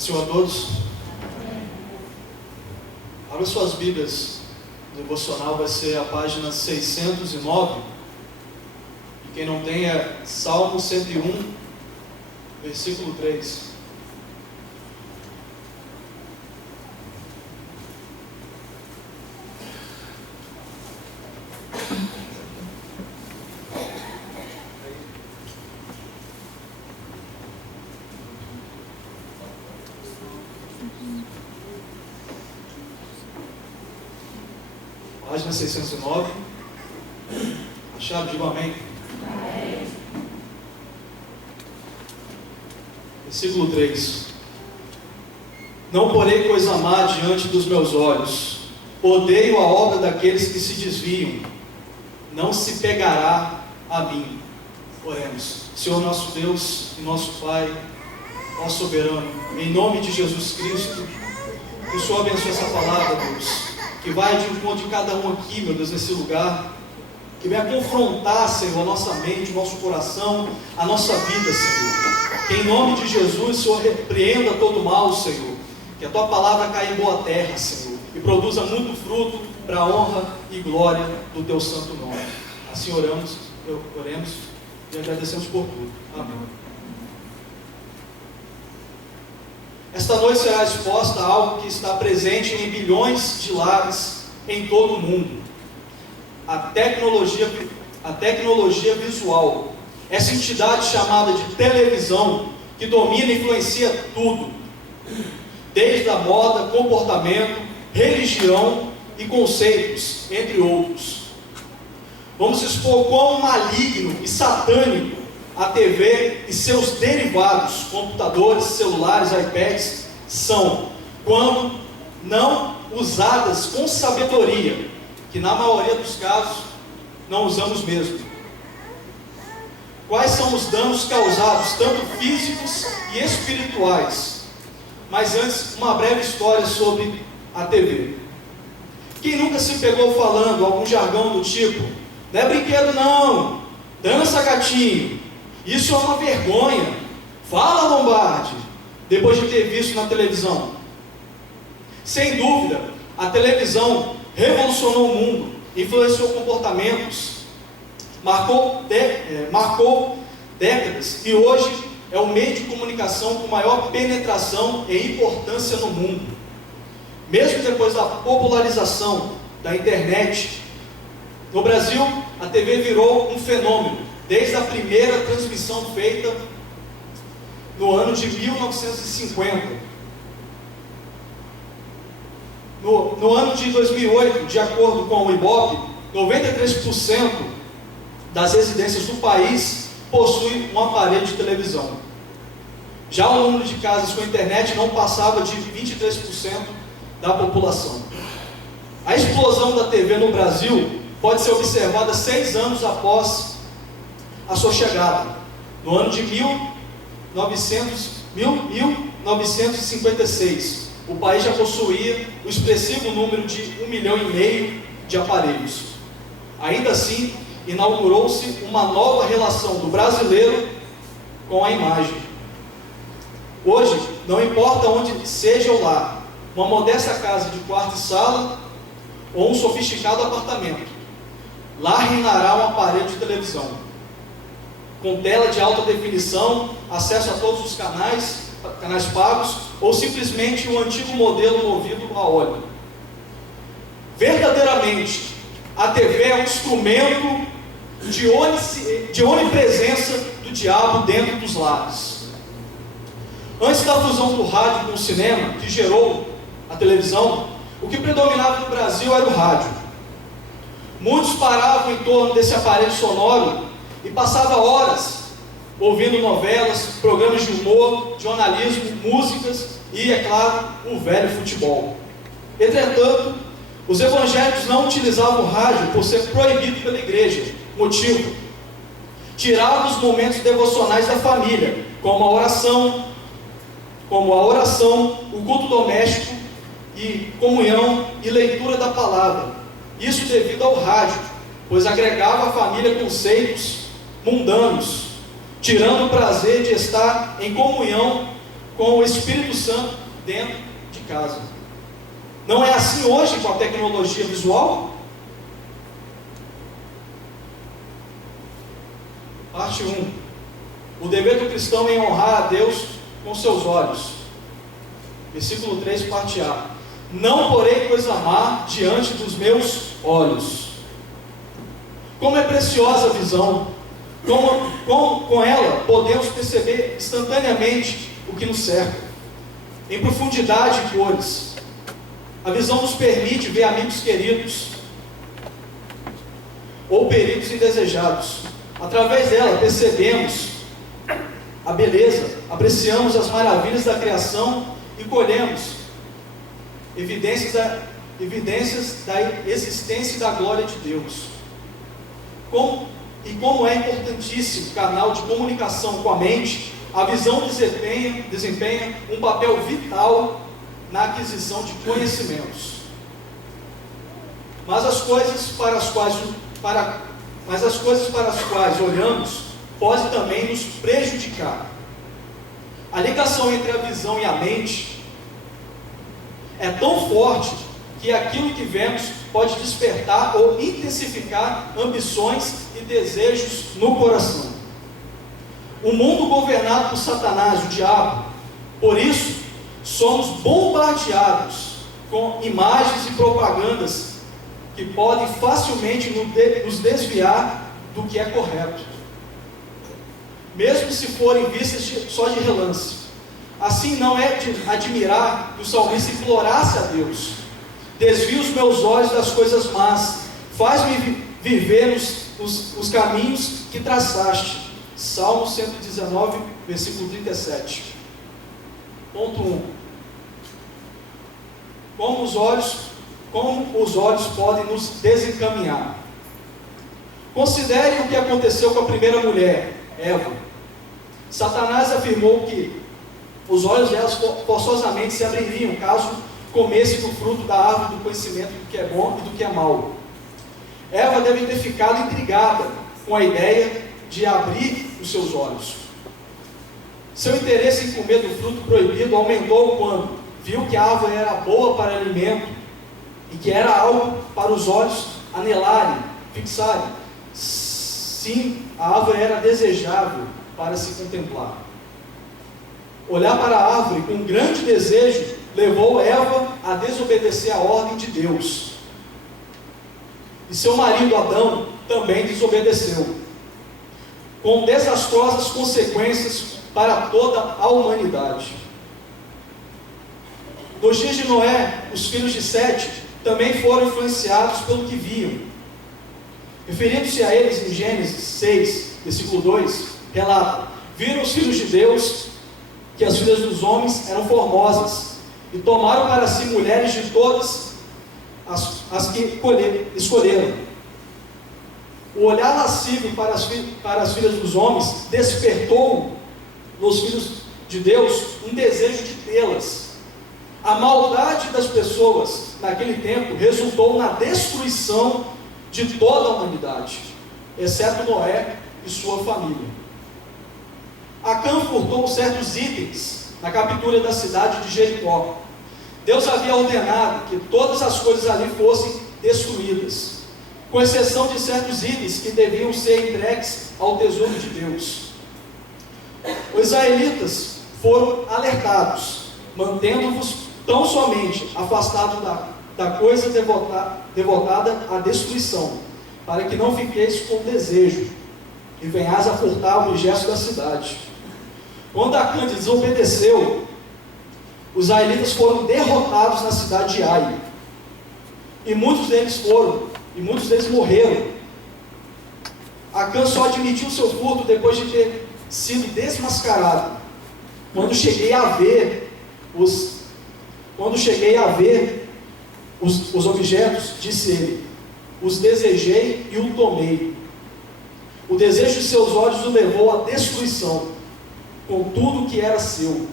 Senhor a todos. Abra suas Bíblias. O devocional vai ser a página 609. E quem não tem é Salmo 101, versículo 3. Página 609. Achado? Diga amém. Amém. Versículo 3. Não porei coisa má diante dos meus olhos. Odeio a obra daqueles que se desviam. Não se pegará a mim. Oremos. Senhor nosso Deus e nosso Pai, ó soberano, em nome de Jesus Cristo, que o Senhor abençoe essa palavra, Deus, que vai de encontro de cada um aqui, meu Deus, nesse lugar, que venha confrontar, Senhor, a nossa mente, o nosso coração, a nossa vida, Senhor. Que em nome de Jesus, Senhor, repreenda todo mal, Senhor. Que a Tua palavra caia em boa terra, Senhor, e produza muito fruto para a honra e glória do Teu santo nome. Assim oremos e agradecemos por tudo. Amém. Esta noite será exposta a algo que está presente em bilhões de lares em todo o mundo. A tecnologia visual. Essa entidade chamada de televisão, que domina e influencia tudo, desde a moda, comportamento, religião e conceitos, entre outros. Vamos expor quão maligno e satânico a TV e seus derivados, computadores, celulares, iPads, são, quando não usadas com sabedoria, que na maioria dos casos não usamos mesmo. Quais são os danos causados, tanto físicos e espirituais? Mas antes, uma breve história sobre a TV. Quem nunca se pegou falando algum jargão do tipo: não é brinquedo não, dança gatinho, isso é uma vergonha, fala Lombardi, depois de ter visto na televisão? Sem dúvida, a televisão revolucionou o mundo, influenciou comportamentos, marcou décadas, e hoje é o meio de comunicação com maior penetração e importância no mundo. Mesmo depois da popularização da internet, no Brasil, a TV virou um fenômeno, desde a primeira transmissão feita no ano de 1950. No ano de 2008, de acordo com o Ibope, 93% das residências do país possuem um aparelho de televisão. Já o número de casas com internet não passava de 23% da população. A explosão da TV no Brasil pode ser observada 6 anos após a sua chegada. No ano de 1956, o país já possuía o expressivo número de 1,5 milhão de aparelhos. Ainda assim, inaugurou-se uma nova relação do brasileiro com a imagem. Hoje, não importa onde seja o lar, uma modesta casa de quarto e sala ou um sofisticado apartamento, lá reinará um aparelho de televisão, com tela de alta definição, acesso a todos os canais pagos, ou simplesmente um antigo modelo movido a óleo. Verdadeiramente, a TV é um instrumento de onipresença do diabo dentro dos lares. Antes da fusão do rádio com o cinema, que gerou a televisão, o que predominava no Brasil era o rádio. Muitos paravam em torno desse aparelho sonoro e passavam horas ouvindo novelas, programas de humor, jornalismo, músicas e, é claro, o velho futebol. Entretanto, os evangélicos não utilizavam o rádio por ser proibido pela igreja. Motivo: tirava os momentos devocionais da família, como a oração, o culto doméstico e comunhão e leitura da palavra. Isso devido ao rádio, pois agregava à família conceitos mundanos, tirando o prazer de estar em comunhão com o Espírito Santo dentro de casa. Não é assim hoje com a tecnologia visual? Parte 1. O dever do cristão é honrar a Deus com seus olhos. Versículo 3, parte A. Não porei coisa má diante dos meus olhos. Como é preciosa a visão. Com ela podemos perceber instantaneamente o que nos cerca, em profundidade e cores. A visão nos permite ver amigos queridos ou perigos indesejados. Através dela percebemos a beleza, apreciamos as maravilhas da criação e colhemos evidências da existência e da glória de Deus. Como é importantíssimo canal de comunicação com a mente, a visão desempenha um papel vital na aquisição de conhecimentos. Mas as coisas para as quais olhamos podem também nos prejudicar. A ligação entre a visão e a mente é tão forte que aquilo que vemos pode despertar ou intensificar ambições e desejos no coração. O mundo governado por Satanás, o diabo, por isso, somos bombardeados com imagens e propagandas que podem facilmente nos desviar do que é correto, mesmo se forem vistas só de relance. Assim, não é de admirar que o salmista implorasse a Deus: desvia os meus olhos das coisas más, faz-me viver os caminhos que traçaste. Salmo 119, versículo 37. Ponto 1. Como os olhos podem nos desencaminhar. Considere o que aconteceu com a primeira mulher, Eva. Satanás afirmou que os olhos delas forçosamente se abririam caso comesse do fruto da árvore do conhecimento do que é bom e do que é mal. Eva deve ter ficado intrigada com a ideia de abrir os seus olhos. Seu interesse em comer do fruto proibido aumentou quando viu que a árvore era boa para alimento e que era algo para os olhos anelarem, fixarem. Sim, a árvore era desejável para se contemplar. Olhar para a árvore com grande desejo levou Eva a desobedecer a ordem de Deus. E seu marido Adão também desobedeceu, com desastrosas consequências para toda a humanidade. Nos dias de Noé, os filhos de Sete também foram influenciados pelo que viam. Referindo-se a eles em Gênesis 6, versículo 2, relata: viram os filhos de Deus que as filhas dos homens eram formosas, e tomaram para si mulheres de todas as que escolheram. O olhar lascivo para as filhas dos homens despertou nos filhos de Deus um desejo de tê-las. A maldade das pessoas naquele tempo resultou na destruição de toda a humanidade, exceto Noé e sua família. Acã furtou certos itens na captura da cidade de Jericó. Deus havia ordenado que todas as coisas ali fossem destruídas, com exceção de certos itens que deviam ser entregues ao tesouro de Deus. Os israelitas foram alertados: mantendo-vos tão somente afastados da coisa devotada à destruição, para que não fiqueis com desejo e venhais a furtar objetos da cidade. Quando Acã desobedeceu, os israelitas foram derrotados na cidade de Ai, e muitos deles morreram. Acã só admitiu seu furto depois de ter sido desmascarado. Quando cheguei a ver os objetos, disse ele, os desejei e o tomei. O desejo de seus olhos o levou à destruição, com tudo que era seu.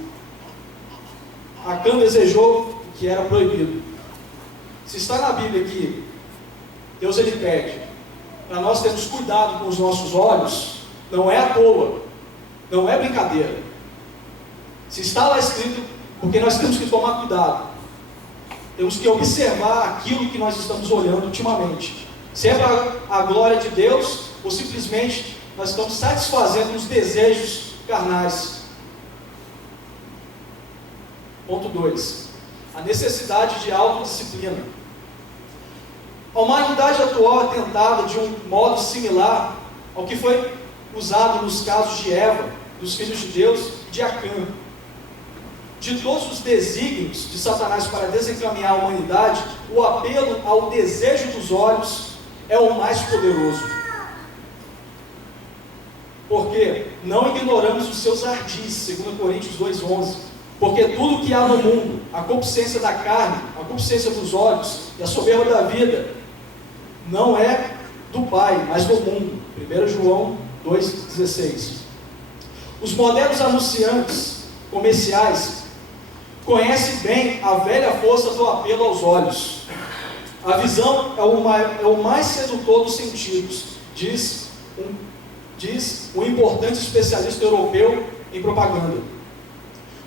Acã desejou o que era proibido. Se está na Bíblia aqui, Deus ele pede para nós termos cuidado com os nossos olhos, não é à toa, não é brincadeira. Se está lá escrito, porque nós temos que tomar cuidado. Temos que observar aquilo que nós estamos olhando ultimamente. Se é para a glória de Deus, ou simplesmente nós estamos satisfazendo os desejos carnais. Ponto 2. A necessidade de autodisciplina. A humanidade atual é tentada de um modo similar ao que foi usado nos casos de Eva, dos filhos de Deus e de Acã. De todos os desígnios de Satanás para desencaminhar a humanidade, o apelo ao desejo dos olhos é o mais poderoso. Porque não ignoramos os seus ardis, segundo Coríntios 2,11. Porque tudo que há no mundo, a concupiscência da carne, a concupiscência dos olhos e a soberba da vida, não é do Pai, mas do mundo. 1 João 2,16. Os modernos anunciantes comerciais conhecem bem a velha força do apelo aos olhos. A visão é o mais sedutor dos sentidos, diz um importante especialista europeu em propaganda.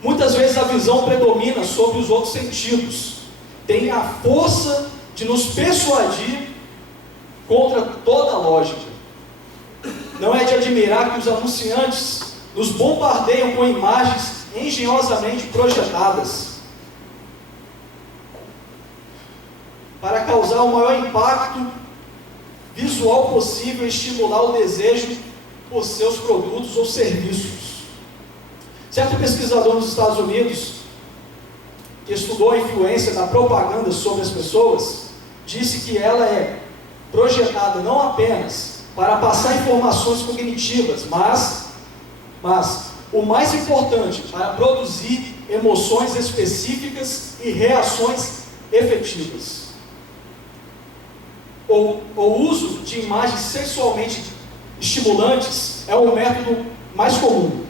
Muitas vezes a visão predomina sobre os outros sentidos, tem a força de nos persuadir contra toda a lógica. Não é de admirar que os anunciantes nos bombardeiam com imagens engenhosamente projetadas para causar o maior impacto visual possível e estimular o desejo por seus produtos ou serviços. Certo pesquisador nos Estados Unidos, que estudou a influência da propaganda sobre as pessoas, disse que ela é projetada não apenas para passar informações cognitivas, mas o mais importante, para produzir emoções específicas e reações efetivas. O uso de imagens sexualmente estimulantes é o método mais comum.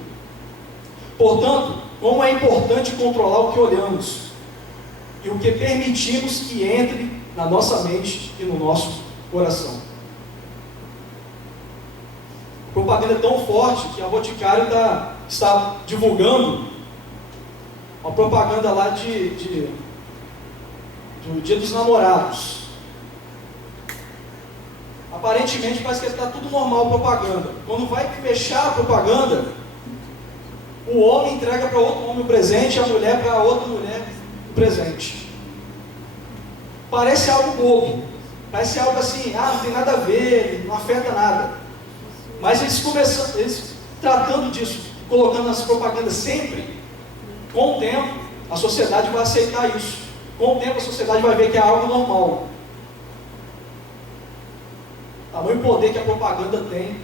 Portanto, como é importante controlar o que olhamos e o que permitimos que entre na nossa mente e no nosso coração. A propaganda é tão forte que a Boticário está divulgando uma propaganda lá do Dia dos Namorados. Aparentemente parece que está tudo normal a propaganda. Quando vai fechar a propaganda, o homem entrega para outro homem o presente, a mulher para outra mulher o presente. Parece algo bobo, parece algo assim, não tem nada a ver, não afeta nada. Mas eles tratando disso, colocando as propagandas sempre, com o tempo, a sociedade vai aceitar isso. Com o tempo, a sociedade vai ver que é algo normal. Tamanho poder que a propaganda tem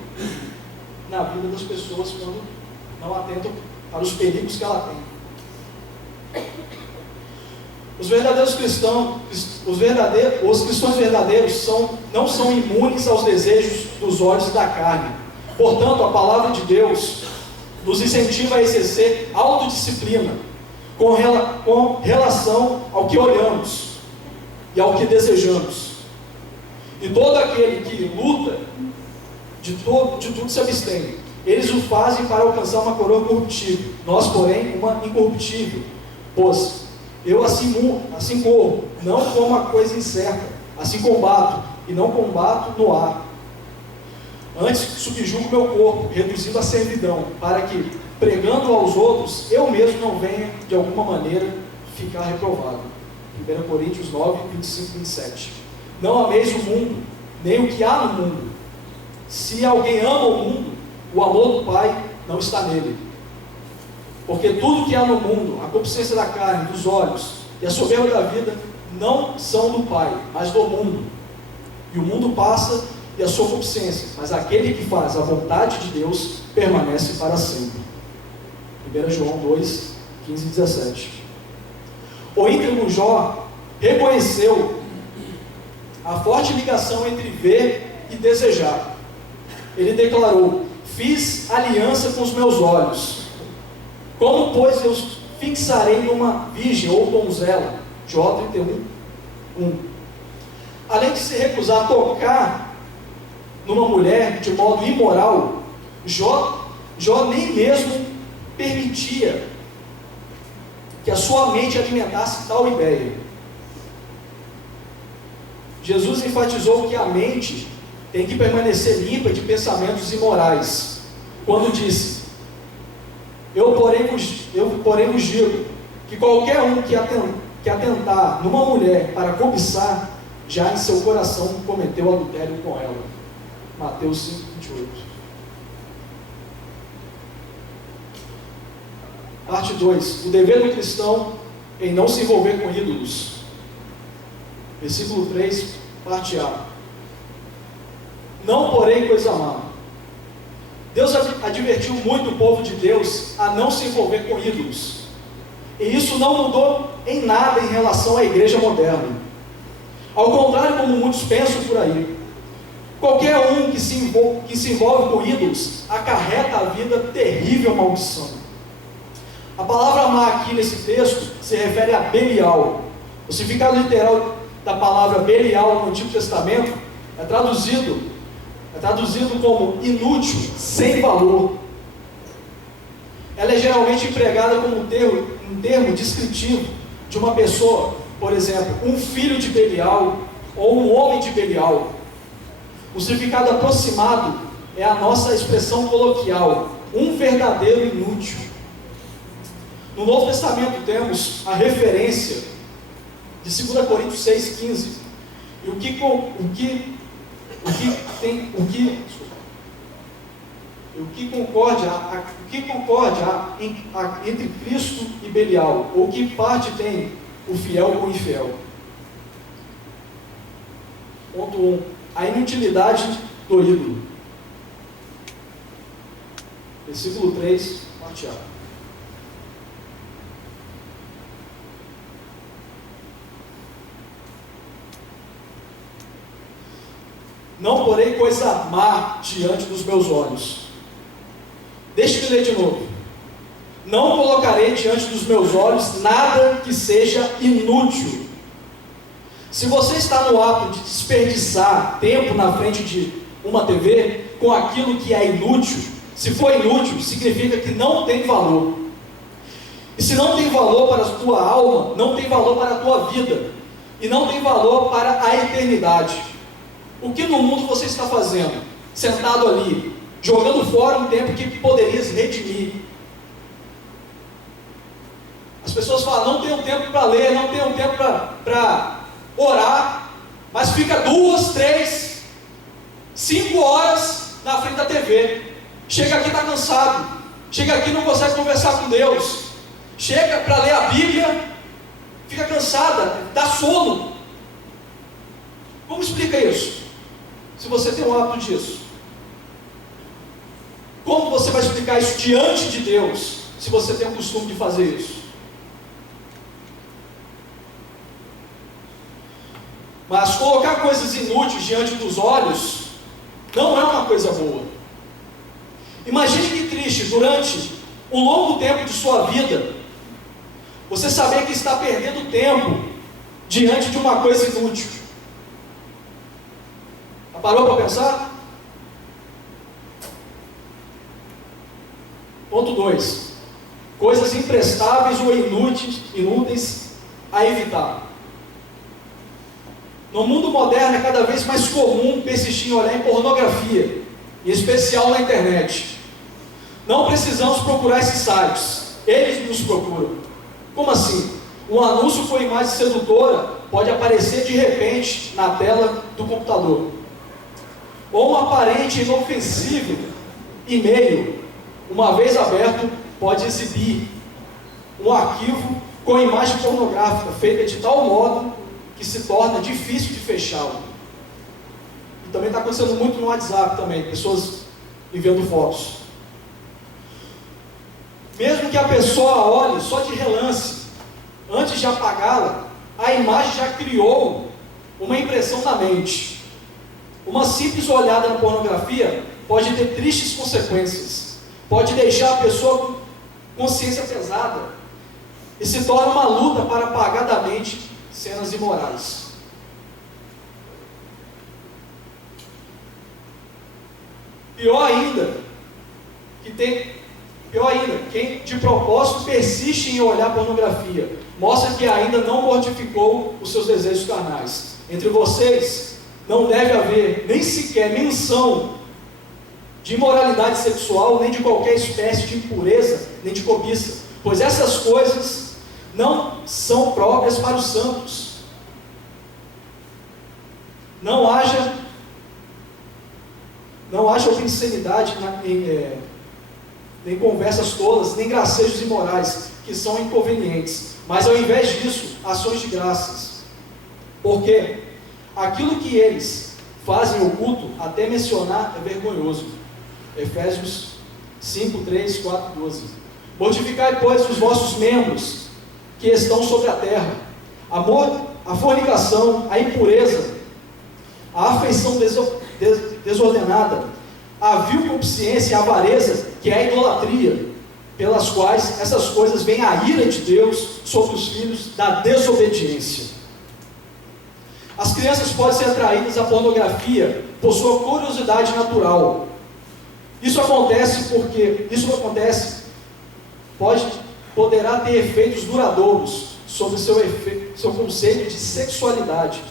na vida das pessoas quando não atentam para os perigos que ela tem. Os cristãos verdadeiros não são imunes aos desejos dos olhos e da carne. Portanto, a palavra de Deus nos incentiva a exercer autodisciplina com relação ao que olhamos e ao que desejamos. E todo aquele que luta, de tudo se abstém. Eles o fazem para alcançar uma coroa corruptível, nós, porém, uma incorruptível. Pois eu assim corro, não como uma coisa incerta, assim combato, e não combato no ar. Antes subjugo meu corpo, reduzindo a servidão, para que, pregando aos outros, eu mesmo não venha, de alguma maneira, ficar reprovado. 1 Coríntios 9, 25 e 27. Não ameis o mundo, nem o que há no mundo. Se alguém ama o mundo, o amor do Pai não está nele. Porque tudo que há no mundo, a concupiscência da carne, dos olhos e a soberba da vida, não são do Pai, mas do mundo. E o mundo passa e a sua concupiscência, mas aquele que faz a vontade de Deus permanece para sempre. 1 João 2, 15 e 17. O íntegro Jó reconheceu a forte ligação entre ver e desejar. Ele declarou: fiz aliança com os meus olhos. Como, pois, eu fixarei numa virgem ou donzela? Jó 31, 1. Além de se recusar a tocar numa mulher de modo imoral, Jó nem mesmo permitia que a sua mente alimentasse tal ideia. Jesus enfatizou que a mente tem que permanecer limpa de pensamentos imorais, quando disse: eu porém vos digo, que qualquer um que atentar numa mulher para cobiçar, já em seu coração cometeu adultério com ela. Mateus 5:28. Parte 2. O dever do cristão em não se envolver com ídolos. Versículo 3, parte A. Não porém coisa má. Deus advertiu muito o povo de Deus a não se envolver com ídolos. E isso não mudou em nada em relação à igreja moderna. Ao contrário, como muitos pensam por aí, qualquer um que se envolve com ídolos acarreta a vida terrível maldição. A palavra má aqui nesse texto se refere a Belial. O significado literal da palavra Belial no Antigo Testamento é traduzido como inútil, sem valor. Ela é geralmente empregada como um termo descritivo de uma pessoa, por exemplo, um filho de Belial ou um homem de Belial. O significado aproximado é a nossa expressão coloquial, um verdadeiro inútil. No Novo Testamento temos a referência de 2 Coríntios 6,15. E o que concorda entre Cristo e Belial? Ou que parte tem o fiel com o infiel? Ponto 1. A inutilidade do ídolo. Versículo 3, parte A. Não porei coisa má diante dos meus olhos. Deixe-me ler de novo. Não colocarei diante dos meus olhos nada que seja inútil. Se você está no ato de desperdiçar tempo na frente de uma TV com aquilo que é inútil, se for inútil, significa que não tem valor. E se não tem valor para a tua alma, não tem valor para a tua vida, e não tem valor para a eternidade. O que no mundo você está fazendo? Sentado ali, jogando fora um tempo que poderias redimir. As pessoas falam: não tenho tempo para ler, não tenho tempo para orar, mas fica 2, 3, 5 horas na frente da TV. Chega aqui, está cansado. Chega aqui, não consegue conversar com Deus. Chega para ler a Bíblia, fica cansada, dá sono. Como explica isso? Se você tem um hábito disso, como você vai explicar isso diante de Deus, se você tem o costume de fazer isso? Mas colocar coisas inúteis diante dos olhos não é uma coisa boa. Imagine que triste, durante um longo tempo de sua vida, você saber que está perdendo tempo diante de uma coisa inútil. Parou para pensar? Ponto 2. Coisas imprestáveis ou inúteis a evitar. No mundo moderno é cada vez mais comum persistir em olhar em pornografia, em especial na internet. Não precisamos procurar esses sites, eles nos procuram. Como assim? Um anúncio com imagem sedutora pode aparecer de repente na tela do computador. Ou um aparente inofensivo e-mail, uma vez aberto, pode exibir um arquivo com imagem pornográfica, feita de tal modo que se torna difícil de fechá-lo. E também está acontecendo muito no WhatsApp também, pessoas enviando fotos. Mesmo que a pessoa olhe só de relance, antes de apagá-la, a imagem já criou uma impressão na mente. Uma simples olhada na pornografia pode ter tristes consequências. Pode deixar a pessoa com consciência pesada e se torna uma luta para apagar da mente cenas imorais. Pior ainda, que tem Pior ainda, quem de propósito persiste em olhar pornografia, mostra que ainda não mortificou os seus desejos carnais. Entre vocês, não deve haver nem sequer menção de imoralidade sexual, nem de qualquer espécie de impureza, nem de cobiça, pois essas coisas não são próprias para os santos. Não haja obscenidade nem conversas tolas, nem gracejos imorais, que são inconvenientes, mas ao invés disso, ações de graças. Porque aquilo que eles fazem oculto, até mencionar, é vergonhoso. Efésios 5, 3, 4, 12. Mortificai, pois, os vossos membros que estão sobre a terra: a fornicação, a impureza, a afeição desordenada, a vil consciência e a avareza, que é a idolatria, pelas quais essas coisas vêm a ira de Deus sobre os filhos da desobediência. As crianças podem ser atraídas à pornografia por sua curiosidade natural. Isso poderá ter efeitos duradouros sobre seu conceito de sexualidade.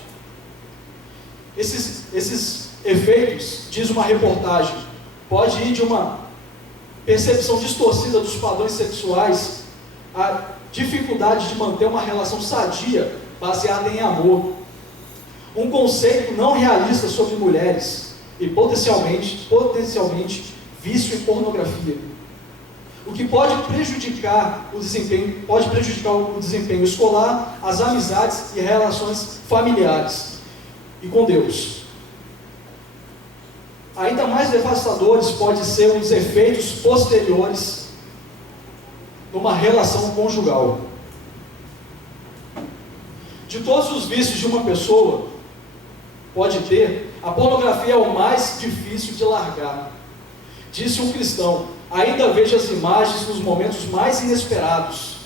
Esses efeitos, diz uma reportagem, pode ir de uma percepção distorcida dos padrões sexuais à dificuldade de manter uma relação sadia baseada em amor, um conceito não realista sobre mulheres e potencialmente vício em pornografia, o que pode prejudicar o desempenho escolar, as amizades e relações familiares e com Deus. Ainda mais devastadores podem ser os efeitos posteriores numa relação conjugal. De todos os vícios de uma pessoa pode ter, a pornografia é o mais difícil de largar. Disse um cristão: ainda vejo as imagens nos momentos mais inesperados,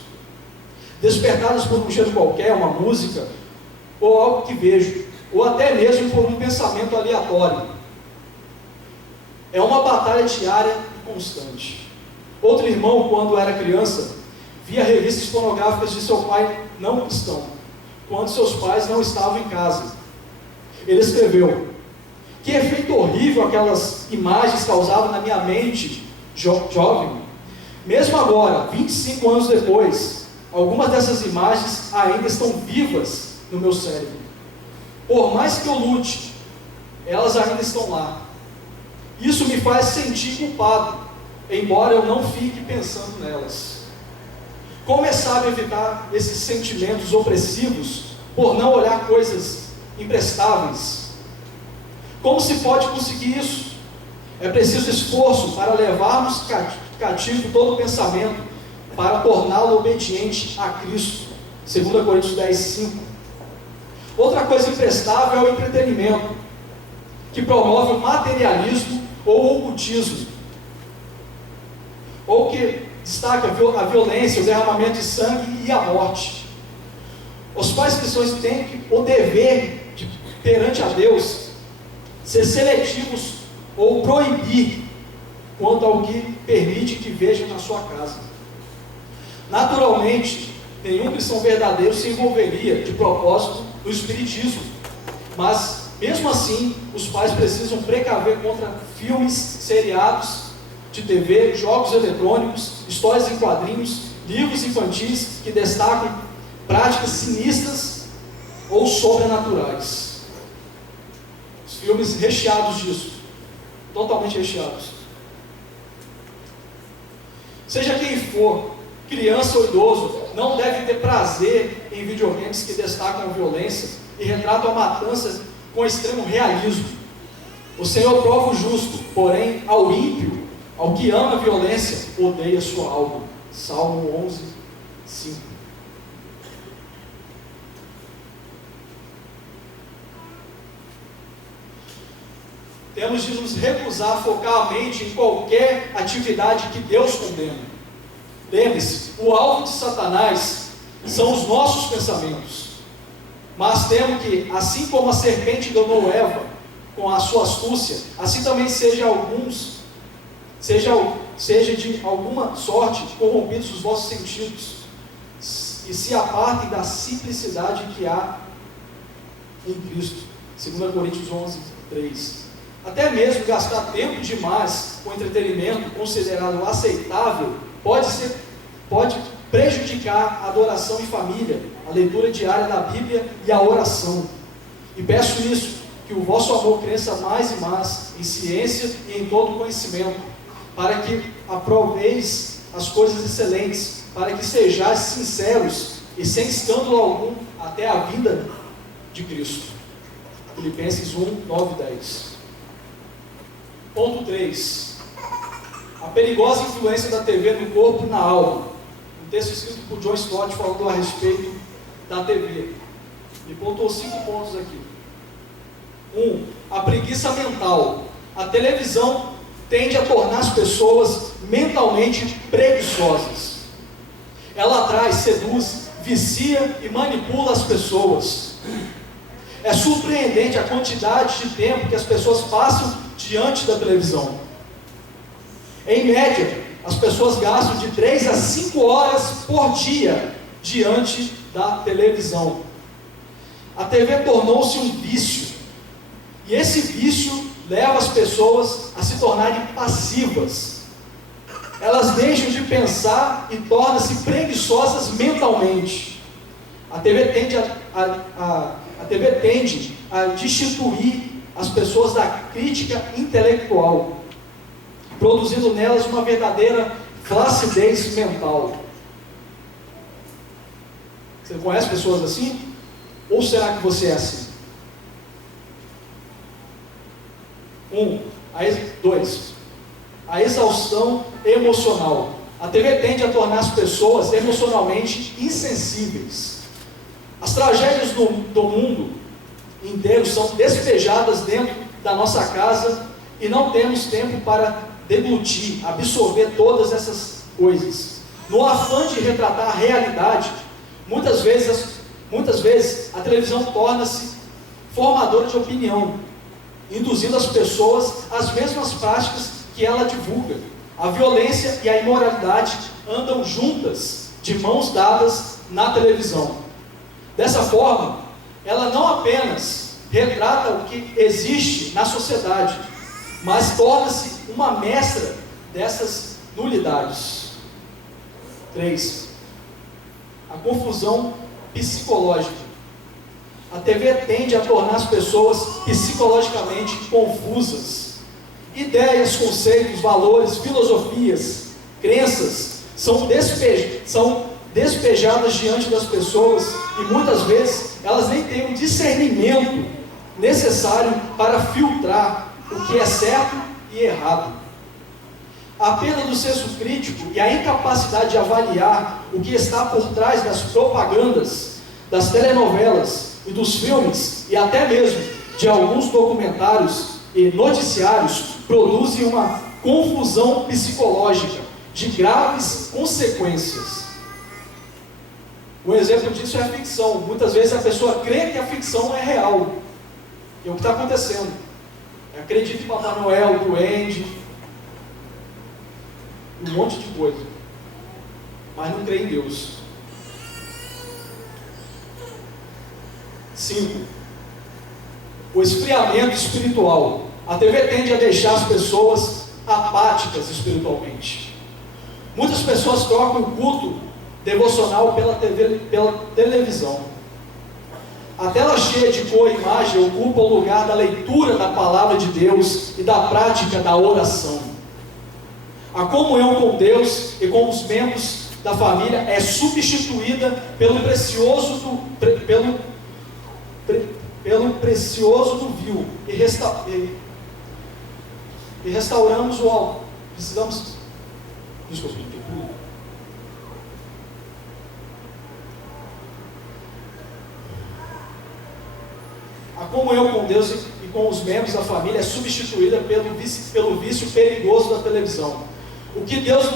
despertadas por um cheiro qualquer, uma música, ou algo que vejo, ou até mesmo por um pensamento aleatório. É uma batalha diária e constante. Outro irmão, quando era criança, via revistas pornográficas de seu pai não cristão, quando seus pais não estavam em casa. Ele escreveu: que efeito horrível aquelas imagens causavam na minha mente jovem. Mesmo agora, 25 anos depois, algumas dessas imagens ainda estão vivas no meu cérebro. Por mais que eu lute, elas ainda estão lá. Isso me faz sentir culpado, embora eu não fique pensando nelas. Como é sábio evitar esses sentimentos opressivos por não olhar coisas imprestáveis? Como se pode conseguir isso? É preciso esforço para levarmos cativo todo pensamento, para torná-lo obediente a Cristo. 2 Coríntios 10, 5. Outra coisa imprestável é o entretenimento, que promove o materialismo ou o ocultismo, ou que destaca a violência, o derramamento de sangue e a morte. Os pais cristãos têm o dever de, perante a Deus, ser seletivos ou proibir quanto ao que permite que vejam na sua casa. Naturalmente, nenhum cristão verdadeiro se envolveria de propósito no espiritismo, mas mesmo assim, os pais precisam precaver contra filmes, seriados de TV, jogos eletrônicos, histórias em quadrinhos, livros infantis que destacam práticas sinistras ou sobrenaturais. Os filmes recheados disso, totalmente recheados. Seja quem for, criança ou idoso, não deve ter prazer em videogames que destacam a violência e retratam a matança com extremo realismo. O Senhor prova o justo, porém ao ímpio, ao que ama a violência, odeia sua alma. Salmo 11, 5. Temos de nos recusar a focar a mente em qualquer atividade que Deus condena. Lembre-se, o alvo de Satanás são os nossos pensamentos. Mas temo que, assim como a serpente enganou Eva com a sua astúcia, assim também seja seja de alguma sorte corrompidos os vossos sentidos, e se apartem da simplicidade que há em Cristo. 2 Coríntios 11, 3. Até mesmo gastar tempo demais com entretenimento considerado aceitável pode prejudicar a adoração em família, a leitura diária da Bíblia e a oração. E peço isso, que o vosso amor cresça mais e mais em ciência e em todo conhecimento, para que aproveis as coisas excelentes, para que sejais sinceros e sem escândalo algum até a vinda de Cristo. Filipenses 1, 9 e 10. Ponto 3. A perigosa influência da TV no corpo e na alma. Um texto escrito por John Stott falando a respeito da TV. E pontuou 5 pontos aqui. 1. A preguiça mental. A televisão tende a tornar as pessoas mentalmente preguiçosas. Ela atrai, seduz, vicia e manipula as pessoas. É surpreendente a quantidade de tempo que as pessoas passam diante da televisão. Em média, as pessoas gastam de 3 a 5 horas por dia diante da televisão. A TV tornou-se um vício. E esse vício leva as pessoas a se tornarem passivas. Elas deixam de pensar e tornam-se preguiçosas mentalmente. A TV tende a destituir as pessoas da crítica intelectual, produzindo nelas uma verdadeira flacidez mental. Você conhece pessoas assim? Ou será que você é assim? 2. A exaustão emocional. A TV tende a tornar as pessoas emocionalmente insensíveis. As tragédias do mundo inteiro são despejadas dentro da nossa casa e não temos tempo para deglutir, absorver todas essas coisas. No afã de retratar a realidade, muitas vezes a televisão torna-se formadora de opinião, induzindo as pessoas às mesmas práticas que ela divulga. A violência e a imoralidade andam juntas, de mãos dadas na televisão. Dessa forma, ela não apenas retrata o que existe na sociedade, mas torna-se uma mestra dessas nulidades. 3. A confusão psicológica. A TV tende a tornar as pessoas psicologicamente confusas. Ideias, conceitos, valores, filosofias, crenças são despejadas diante das pessoas e muitas vezes elas nem têm o discernimento necessário para filtrar o que é certo e errado. A perda do senso crítico e a incapacidade de avaliar o que está por trás das propagandas, das telenovelas e dos filmes, e até mesmo de alguns documentários e noticiários, produzem uma confusão psicológica de graves consequências. Um exemplo disso é a ficção. Muitas vezes a pessoa crê que a ficção é real. E é o que está acontecendo. Acredita em Papai Noel, Duende, um monte de coisa, mas não crê em Deus. 5. O esfriamento espiritual. A TV tende a deixar as pessoas apáticas espiritualmente. Muitas pessoas trocam o culto devocional pela televisão. A tela cheia de cor e imagem ocupa o lugar da leitura da palavra de Deus e da prática da oração. A comunhão com Deus e com os membros da família é substituída pelo precioso do vil e restauramos o alto. Precisamos. Desculpa, a comunhão com Deus e com os membros da família é substituída pelo vício perigoso da televisão. Que Deus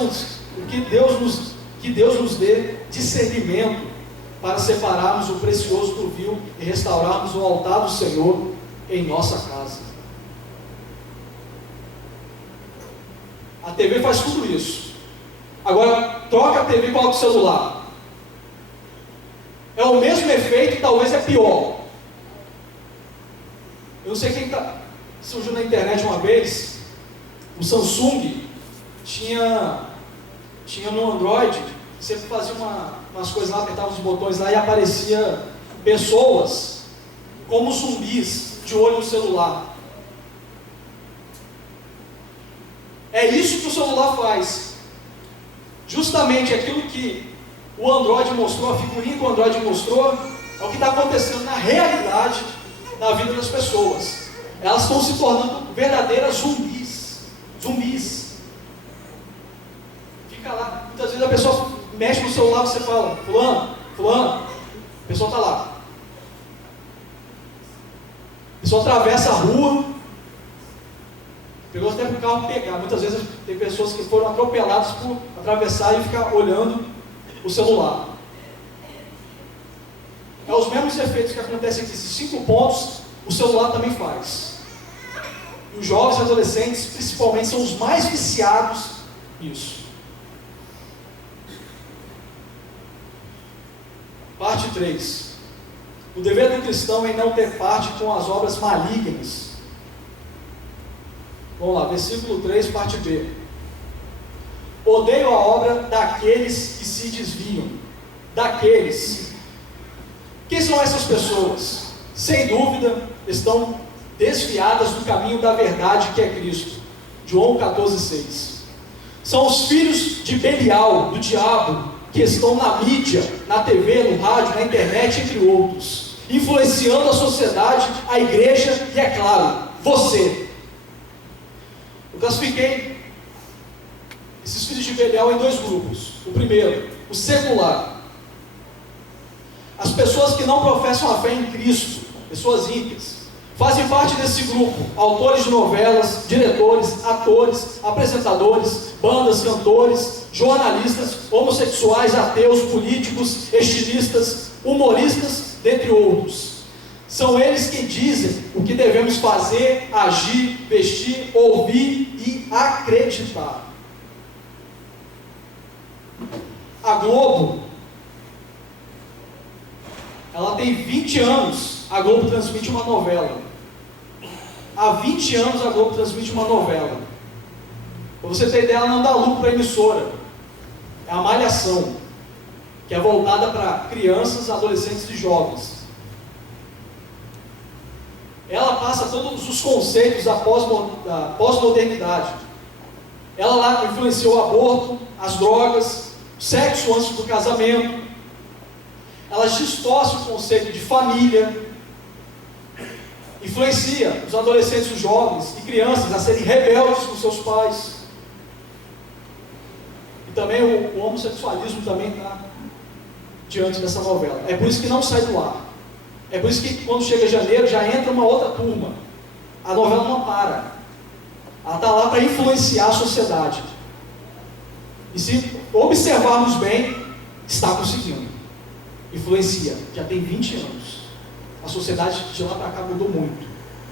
nos dê discernimento para separarmos o precioso do vil e restaurarmos o altar do Senhor em nossa casa. A TV faz tudo isso. Agora, troca a TV e coloca o celular. É o mesmo efeito, talvez é pior. Eu não sei quem surgiu na internet uma vez, o Samsung tinha no Android, você fazia umas coisas lá, apertava os botões lá e aparecia pessoas como zumbis de olho no celular. É isso que o celular faz. Justamente aquilo que o Android mostrou, a figurinha que o Android mostrou, é o que está acontecendo na realidade na vida das pessoas. Elas estão se tornando verdadeiras zumbis. Zumbis. Fica lá. Muitas vezes a pessoa mexe no celular, você fala, fulano, a pessoa está lá. A pessoa atravessa a rua, pegou até para o carro pegar. Muitas vezes tem pessoas que foram atropeladas por atravessar e ficar olhando o celular. É os mesmos efeitos que acontecem aqui. Esses 5 pontos, o celular também faz. E os jovens e adolescentes, principalmente, são os mais viciados nisso. Parte 3. O dever do cristão é não ter parte com as obras malignas. Vamos lá, versículo 3, parte B. Odeio a obra daqueles que se desviam. Daqueles. Quem são essas pessoas? Sem dúvida, estão desviadas do caminho da verdade que é Cristo. João 14,6. São os filhos de Belial, do diabo, que estão na mídia, na TV, no rádio, na internet, entre outros, influenciando a sociedade, a igreja e, é claro, você. Eu classifiquei esses filhos de Belial em 2 grupos. O primeiro, o secular. As pessoas que não professam a fé em Cristo, pessoas ímpias, fazem parte desse grupo. Autores de novelas, diretores, atores, apresentadores, bandas, cantores, jornalistas, homossexuais, ateus, políticos, estilistas, humoristas, dentre outros. São eles que dizem o que devemos fazer, agir, vestir, ouvir e acreditar. A Globo, ela tem 20 anos, a Globo transmite uma novela. Há 20 anos a Globo transmite uma novela. Para você ter ideia, ela não dá lucro para a emissora. É a Malhação, que é voltada para crianças, adolescentes e jovens. Ela passa todos os conceitos da pós-modernidade. Ela lá influenciou o aborto, as drogas, sexo antes do casamento. Ela distorce o conceito de família, influencia os adolescentes, os jovens e crianças a serem rebeldes com seus pais. E também o homossexualismo também está diante dessa novela. É por isso que não sai do ar. É por isso que quando chega janeiro já entra uma outra turma. A novela não para. Ela está lá para influenciar a sociedade. E se observarmos bem, está conseguindo. Influencia. Já tem 20 anos. A sociedade de lá para cá mudou muito.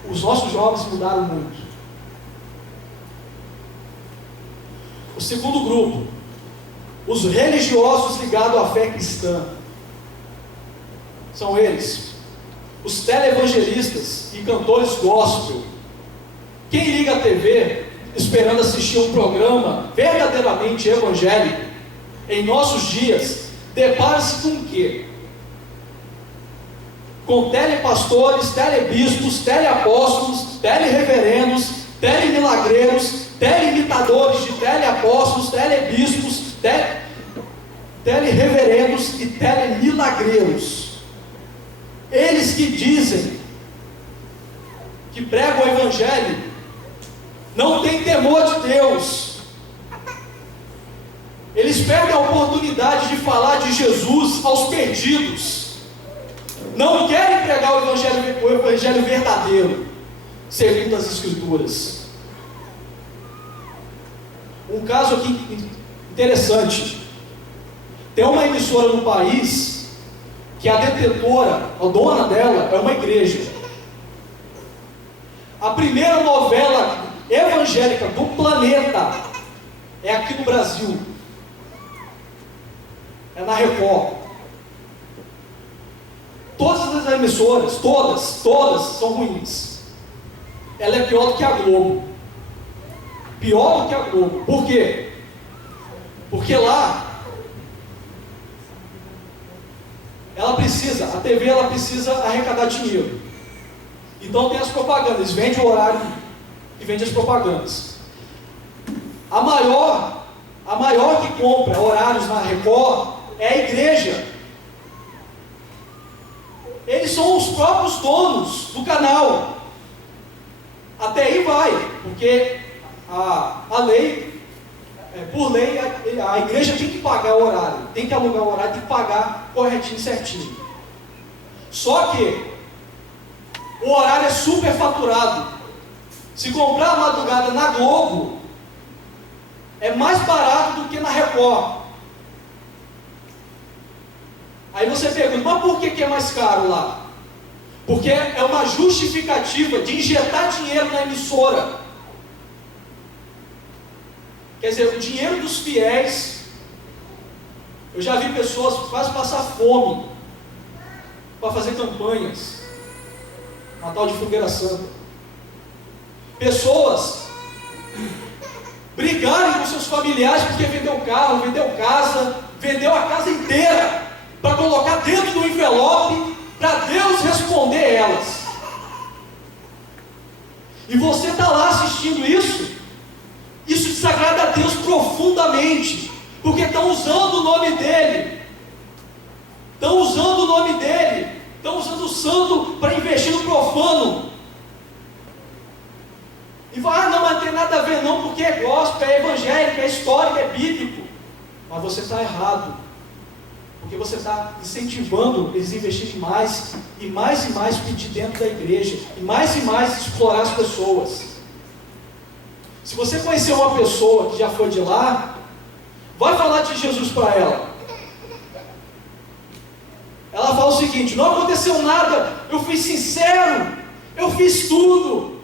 Os nossos jovens mudaram muito. O segundo grupo, os religiosos ligados à fé cristã. São eles, os televangelistas e cantores gospel. Quem liga a TV esperando assistir um programa verdadeiramente evangélico, em nossos dias, depara-se com o quê? Com telepastores, telebispos, teleapóstolos, telereverendos, telemilagreiros, teleimitadores de teleapóstolos, telebispos, telereverendos e telemilagreiros. Eles que dizem que pregam o Evangelho não têm temor de Deus. Eles perdem a oportunidade de falar de Jesus aos perdidos. Não querem pregar o Evangelho verdadeiro, segundo as Escrituras. Um caso aqui interessante. Tem uma emissora no país que a detentora, a dona dela, é uma igreja. A primeira novela evangélica do planeta é aqui no Brasil, é na Record. Todas as emissoras, todas são ruins. Ela é pior do que a Globo. Pior do que a Globo. Por quê? Porque lá a TV ela precisa arrecadar dinheiro. Então tem as propagandas, vende o horário e vende as propagandas. A maior que compra horários na Record é a igreja. Eles são os próprios donos do canal. Até aí vai, porque a lei, por lei, a igreja tem que pagar o horário, tem que alugar o horário, tem que pagar corretinho, certinho. Só que o horário é super faturado. Se comprar a madrugada na Globo, é mais barato do que na Record. Aí você pergunta, mas por que é mais caro lá? Porque é uma justificativa de injetar dinheiro na emissora. Quer dizer, o dinheiro dos fiéis. Eu já vi pessoas quase passar fome para fazer campanhas. Natal de Fogueira Santa. Pessoas brigarem com seus familiares porque vendeu carro, vendeu casa, vendeu a casa inteira para colocar dentro do envelope para Deus responder elas. E você está lá assistindo isso. Isso desagrada a Deus profundamente, porque estão usando o nome dele, estão usando o santo para investir no profano. E vai, não, mas não tem nada a ver não, porque é gospel, é evangélico, é histórico, é bíblico. Mas você está errado, porque você está incentivando eles a investirem mais e mais pedir dentro da igreja, e mais explorar as pessoas. Se você conhecer uma pessoa que já foi de lá, vai falar de Jesus para ela. Ela fala o seguinte: não aconteceu nada, eu fui sincero, eu fiz tudo,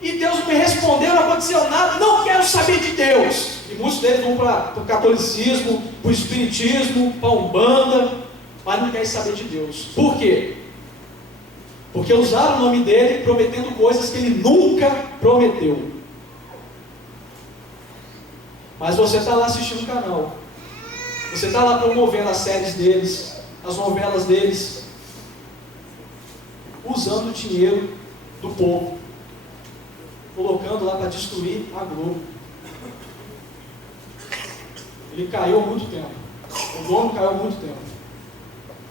e Deus me respondeu, não aconteceu nada, não quero saber de Deus. E muitos deles vão para o catolicismo, para o espiritismo, para a Umbanda, mas não querem saber de Deus. Por quê? Porque usaram o nome dele prometendo coisas que ele nunca prometeu. Mas você está lá assistindo o canal, você está lá promovendo as séries deles, as novelas deles, usando o dinheiro do povo, colocando lá para destruir a Globo. Ele caiu há muito tempo, o dono caiu há muito tempo.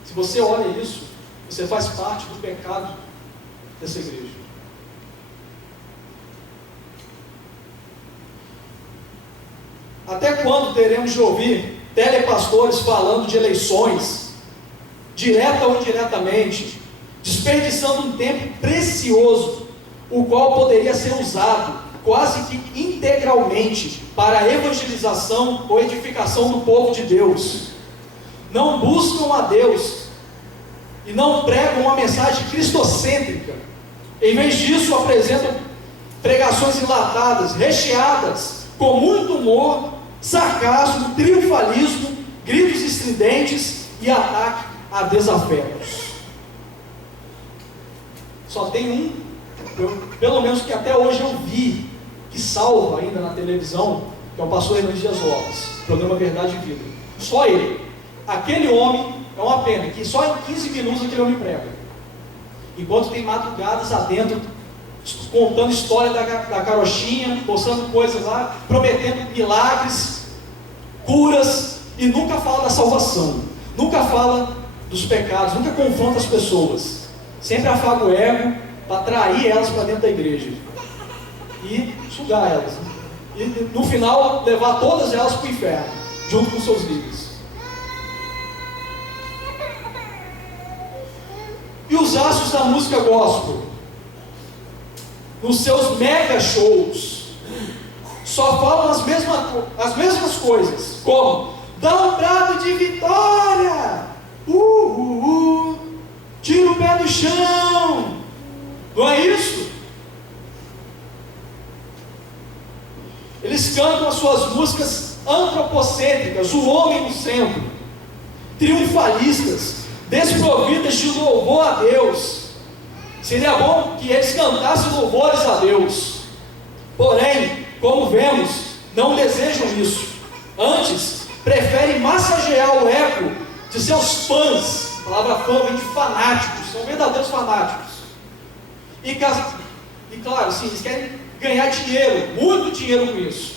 Se você olha isso, você faz parte do pecado dessa igreja. Até quando teremos de ouvir telepastores falando de eleições, direta ou indiretamente, desperdiçando um tempo precioso, o qual poderia ser usado quase que integralmente para a evangelização ou edificação do povo de Deus? Não buscam a Deus e não pregam uma mensagem cristocêntrica. Em vez disso, apresentam pregações enlatadas, recheadas com muito humor, sarcasmo, triunfalismo, gritos estridentes e ataque a desafetos. Só tem um, pelo menos que até hoje eu vi, que salva ainda na televisão, que é o pastor Hernandes Dias Lopes, programa Verdade e Vida. Só ele. Aquele homem, é uma pena, que só em 15 minutos aquele homem prega. Enquanto tem madrugadas adentro, contando história da carochinha, postando coisas lá, prometendo milagres, curas, e nunca fala da salvação, nunca fala dos pecados, nunca confronta as pessoas, sempre afaga o ego para atrair elas para dentro da igreja e sugar elas, e no final levar todas elas para o inferno, junto com seus líderes. E os astros da música gospel, nos seus mega shows, só falam as mesmas coisas, como: dá um brado de vitória, tira o pé do chão. Não é isso? Eles Eles cantam as suas músicas antropocêntricas, o homem no centro, triunfalistas, desprovidas de louvor a Deus. Seria bom que eles cantassem louvores a Deus. Porém, como vemos, não desejam isso. Antes, preferem massagear o ego de seus fãs. A palavra fã vem de fanáticos, são verdadeiros fanáticos. E claro, sim, eles querem ganhar dinheiro, muito dinheiro com isso.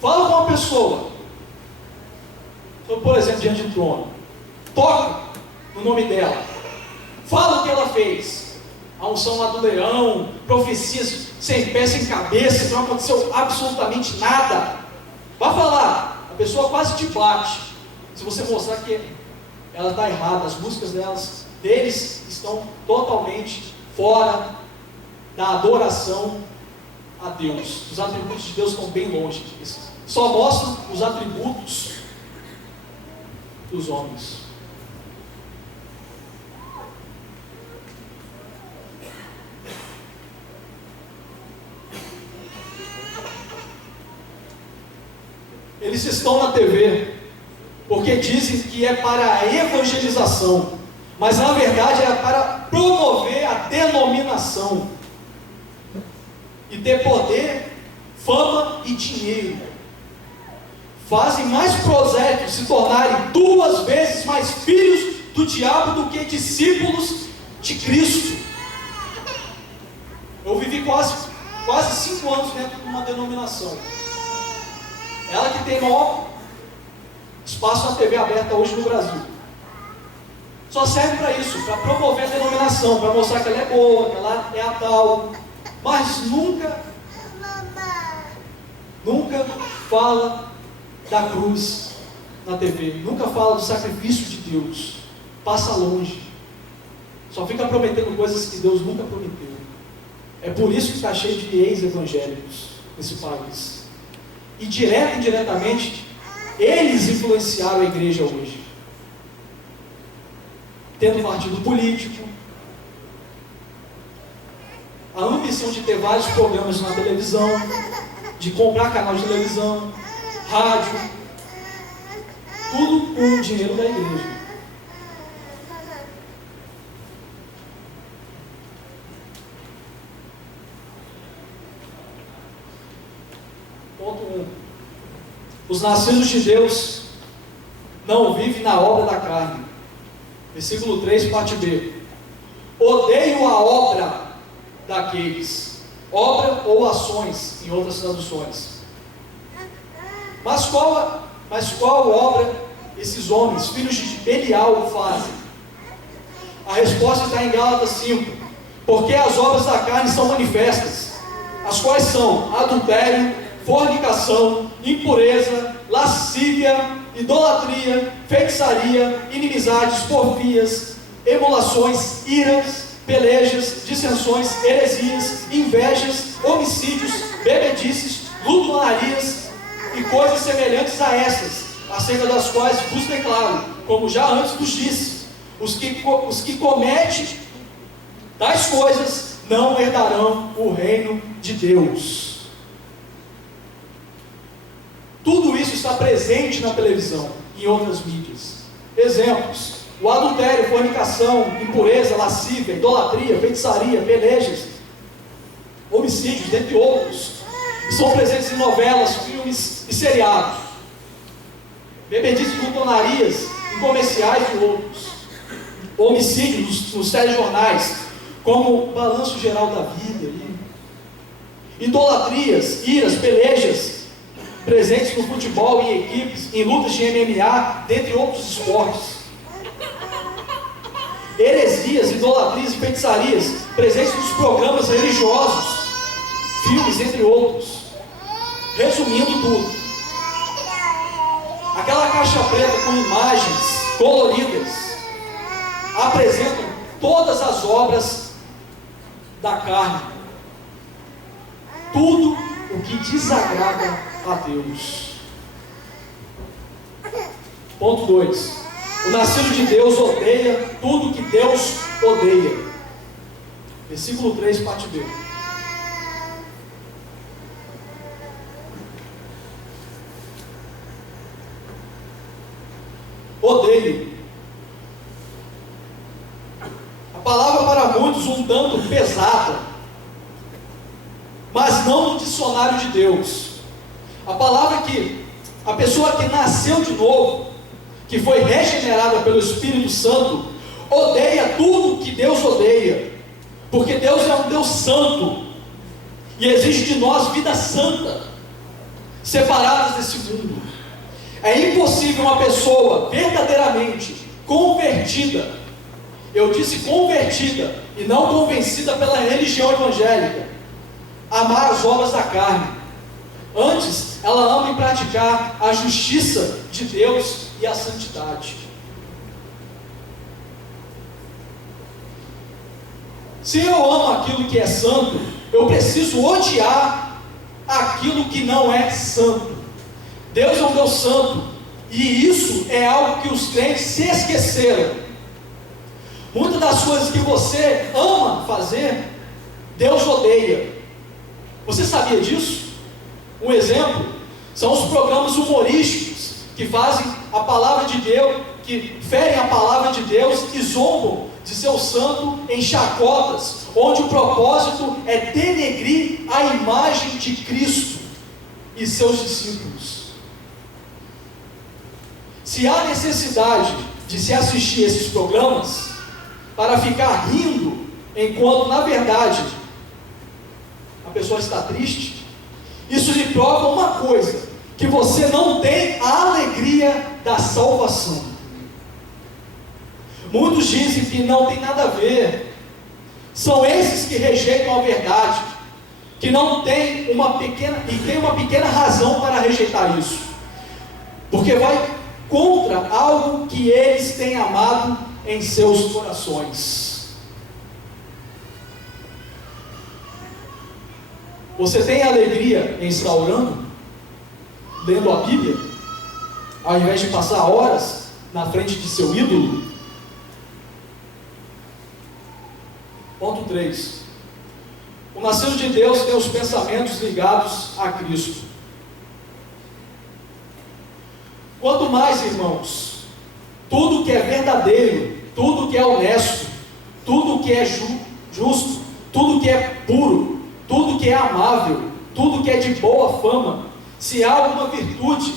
Fala com uma pessoa, por exemplo, diante do trono, toca no nome dela, fala o que ela fez, a unção lá do leão, profecias sem pé, sem cabeça, não aconteceu absolutamente nada. Vai falar, a pessoa quase te bate, se você mostrar que ela está errada, as músicas deles estão totalmente fora da adoração a Deus. Os atributos de Deus estão bem longe disso. Só mostram os atributos dos homens. Eles estão na TV porque dizem que é para a evangelização, mas na verdade é para promover a denominação e ter poder, fama e dinheiro. Fazem mais prosélitos se tornarem 2 vezes mais filhos do diabo do que discípulos de Cristo. Eu vivi quase 5 anos dentro de uma denominação. Ela que tem maior espaço na TV aberta hoje no Brasil. Só serve para isso, para promover a denominação, para mostrar que ela é boa, que ela é a tal. Mas nunca fala da cruz na TV, nunca fala do sacrifício de Deus. Passa longe. Só fica prometendo coisas que Deus nunca prometeu. É por isso que está cheio de ex-evangélicos nesse país. E direto e indiretamente, eles influenciaram a igreja hoje. Tendo partido político, a ambição de ter vários programas na televisão, de comprar canal de televisão, rádio, tudo com o dinheiro da igreja. Ponto 1. Os nascidos de Deus não vivem na obra da carne. Versículo 3, parte B. Odeio a obra daqueles. Obra ou ações, em outras traduções. Mas qual obra esses homens, filhos de Belial, fazem? A resposta está em Gálatas 5. Porque as obras da carne são manifestas, as quais são adultério, fornicação, impureza, lascívia, idolatria, feitiçaria, inimizades, porfias, emulações, iras, pelejas, dissensões, heresias, invejas, homicídios, bebedices, lutonarias e coisas semelhantes a estas, acerca das quais vos declaro, como já antes vos disse, os que cometem tais coisas não herdarão o reino de Deus. Tudo isso está presente na televisão e em outras mídias. Exemplos: o adultério, fornicação, impureza, lascívia, idolatria, feitiçaria, pelejas, homicídios, dentre outros. São presentes em novelas, filmes e seriados. Bebedices e glutonarias em comerciais e outros. Homicídios nos telejornais, como o Balanço Geral da Vida. Idolatrias, iras, pelejas, presentes no futebol, em equipes, em lutas de MMA, dentre outros esportes. Heresias, idolatrias e feitiçarias, presentes nos programas religiosos, filmes, entre outros. Resumindo tudo, aquela caixa preta com imagens coloridas apresentam todas as obras da carne, tudo o que desagrada a Deus. Ponto 2. O nascido de Deus odeia tudo que Deus odeia. Versículo 3, parte B. odeio. A palavra para muitos um tanto pesada, mas não no dicionário de Deus. A palavra que a pessoa que nasceu de novo, que foi regenerada pelo Espírito Santo, odeia tudo que Deus odeia, porque Deus é um Deus santo, e exige de nós vida santa, separadas desse mundo. É impossível uma pessoa verdadeiramente convertida, eu disse convertida, e não convencida pela religião evangélica, amar as obras da carne. Antes, ela ama em praticar a justiça de Deus e a santidade. Se eu amo aquilo que é santo, eu preciso odiar aquilo que não é santo. Deus é um Deus santo, e isso é algo que os crentes se esqueceram. Muitas das coisas que você ama fazer, Deus odeia. Você sabia disso? Um exemplo são os programas humorísticos que fazem a palavra de Deus, que ferem a palavra de Deus e zombam de seu santo em chacotas, onde o propósito é denegrir a imagem de Cristo e seus discípulos. Se há necessidade de se assistir esses programas para ficar rindo, enquanto na verdade a pessoa está triste, isso lhe prova uma coisa: que você não tem a alegria da salvação. Muitos dizem que não tem nada a ver. São esses que rejeitam a verdade, que não tem uma pequena razão para rejeitar isso, porque vai contra algo que eles têm amado em seus corações. Você tem alegria em estar orando, lendo a Bíblia, ao invés de passar horas na frente de seu ídolo? Ponto 3. O nascido de Deus tem os pensamentos ligados a Cristo. Quanto mais, irmãos, tudo que é verdadeiro, tudo que é honesto, tudo que é justo, tudo que é puro, tudo que é amável, tudo que é de boa fama, se há alguma virtude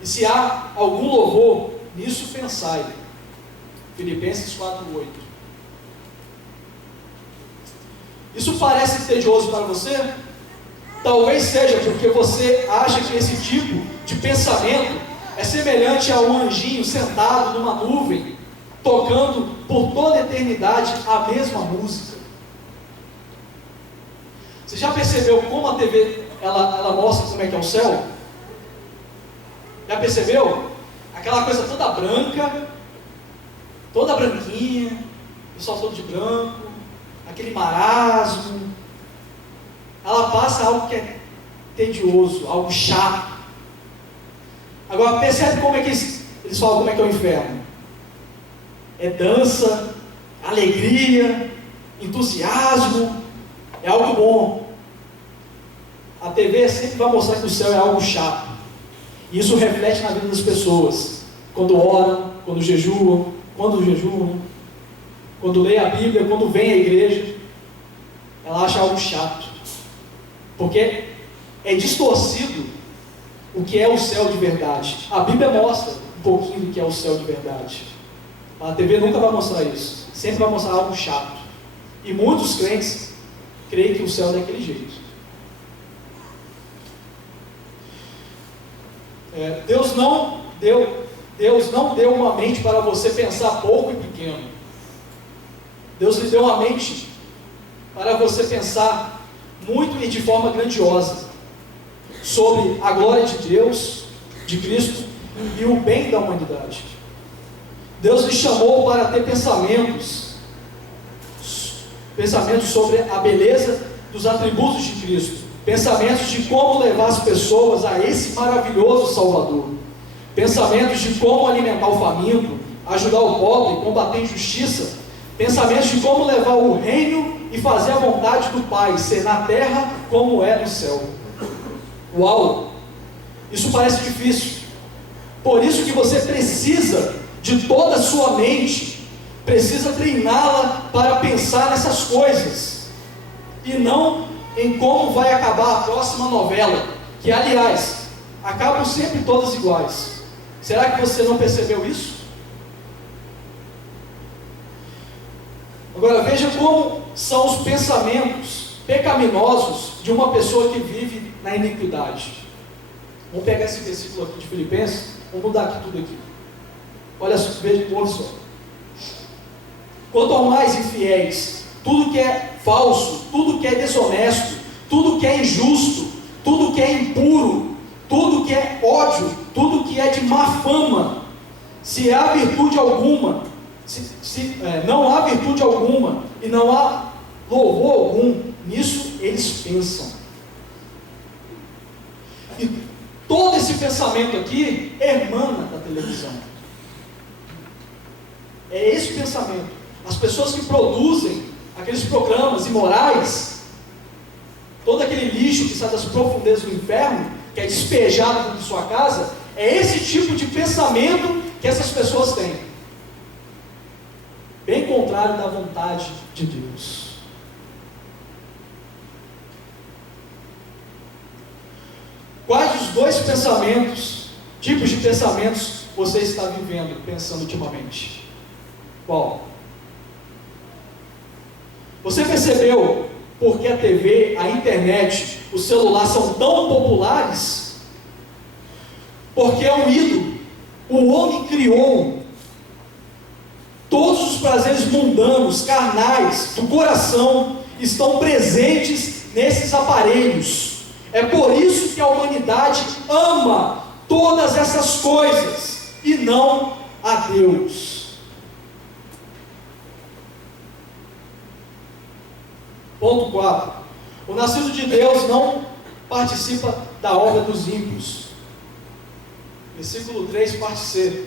e se há algum louvor, nisso pensai. Filipenses 4:8. Isso parece tedioso para você? Talvez seja porque você acha que esse tipo de pensamento é semelhante a um anjinho sentado numa nuvem, tocando por toda a eternidade a mesma música. Você já percebeu como a TV ela mostra como é que é o céu? Já percebeu? Aquela coisa toda branca, toda branquinha, o pessoal todo de branco, aquele marasmo. Ela passa algo que é tedioso, algo chato. Agora percebe como é que eles falam como é que é o inferno? É dança, alegria, entusiasmo, é algo bom. A TV sempre vai mostrar que o céu é algo chato. E isso reflete na vida das pessoas. Quando oram, quando jejuam, quando lê a Bíblia, quando vem à igreja, ela acha algo chato. Porque é distorcido o que é o céu de verdade. A Bíblia mostra um pouquinho do que é o céu de verdade. A TV nunca vai mostrar isso. Sempre vai mostrar algo chato. E muitos crentes creem que o céu é daquele jeito. Deus não deu uma mente para você pensar pouco e pequeno. Deus lhe deu uma mente para você pensar muito e de forma grandiosa sobre a glória de Deus, de Cristo e o bem da humanidade. Deus lhe chamou para ter pensamentos sobre a beleza dos atributos de Cristo, pensamentos de como levar as pessoas a esse maravilhoso Salvador, pensamentos de como alimentar o faminto, ajudar o pobre, combater a injustiça, pensamentos de como levar o reino e fazer a vontade do Pai, ser na terra como é no céu. Uau! Isso parece difícil. Por isso que você precisa de toda a sua mente, precisa treiná-la para pensar nessas coisas, e não em como vai acabar a próxima novela, que, aliás, acabam sempre todas iguais. Será que você não percebeu isso? Agora veja como são os pensamentos pecaminosos de uma pessoa que vive na iniquidade. Vamos pegar esse versículo aqui de Filipenses, vamos mudar aqui tudo aqui. Olha só. Quanto ao mais infiéis, tudo que é falso, tudo que é desonesto, tudo que é injusto, tudo que é impuro, tudo que é ódio, tudo que é de má fama, se há virtude alguma, não há virtude alguma e não há louvor algum, nisso eles pensam. E todo esse pensamento aqui emana da televisão. É esse pensamento. As pessoas que produzem aqueles programas imorais, todo aquele lixo que sai das profundezas do inferno, que é despejado dentro de sua casa, é esse tipo de pensamento que essas pessoas têm. Bem contrário da vontade de Deus. Quais os dois tipos de pensamentos você está vivendo, pensando ultimamente? Qual? Você percebeu por que a TV, a internet, o celular são tão populares? Porque é um ídolo. O homem criou todos os prazeres mundanos, carnais, do coração, estão presentes nesses aparelhos. É por isso que a humanidade ama todas essas coisas e não a Deus. Ponto 4. O nascido de Deus não participa da obra dos ímpios. Versículo 3, parte C.